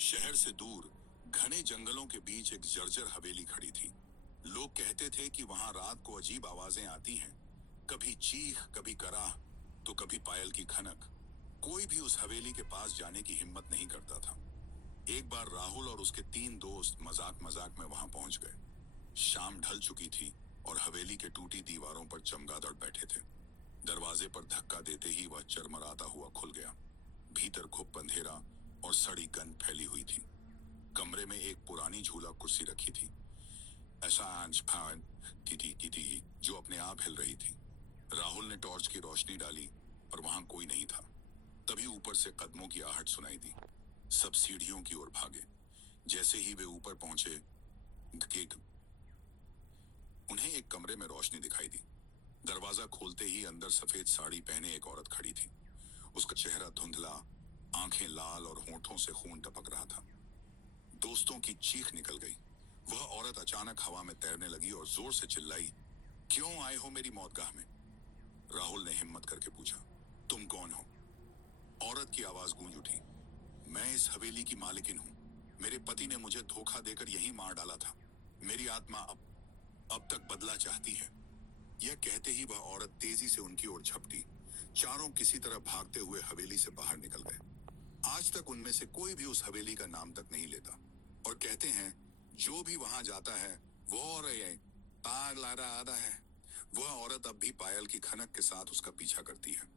शहर से दूर घने जंगलों के बीच एक जर्जर हवेली खड़ी थी। लोग कहते थे कि वहां रात को अजीब आवाजें आती हैं, कभी चीख, कभी कराह, तो कभी पायल की खनक। कोई भी उस हवेली के पास जाने की हिम्मत नहीं करता था। एक बार राहुल और उसके 3 दोस्त मजाक मजाक में वहां पहुंच गए। शाम ढल चुकी थी और हवेली के टूटी दीवारों पर चमगादड़ बैठे थे। दरवाजे पर धक्का देते ही वह चरमराता हुआ खुल गया। भीतर घुप अंधेरा और सड़ी गंध फैली हुई थी। कमरे में एक पुरानी झूला कुर्सी रखी थी, ऐसा आंच फान की थी जो अपने आप हिल रही थी। राहुल ने टॉर्च की रोशनी डाली पर वहां कोई नहीं था। तभी ऊपर से कदमों की आहट सुनाई दी। सब सीढ़ियों की ओर भागे। जैसे ही वे ऊपर पहुंचे, उन्हें एक कमरे में रोशनी दिखाई दी। दरवाजा खोलते ही अंदर सफेद साड़ी पहने एक औरत खड़ी थी। उसका चेहरा धुंधला, आंखें लाल और होंठों से खून टपक रहा था। दोस्तों की चीख निकल गई। वह औरत अचानक हवा में तैरने लगी और जोर से चिल्लाई, क्यों आए हो मेरी मौतगाह में? राहुल ने हिम्मत करके पूछा, तुम कौन हो? औरत की आवाज गूंज उठी, मैं इस हवेली की मालिकिन हूँ। मेरे पति ने मुझे धोखा देकर यहीं मार डाला था। मेरी आत्मा अब तक बदला चाहती है। यह कहते ही वह औरत तेजी से उनकी ओर झपटी। चारों किसी तरह भागते हुए हवेली से बाहर निकल गए। आज तक उनमें से कोई भी उस हवेली का नाम तक नहीं लेता और कहते हैं जो भी वहां जाता है वो और तार लारा आदा है। वह औरत अब भी पायल की खनक के साथ उसका पीछा करती है।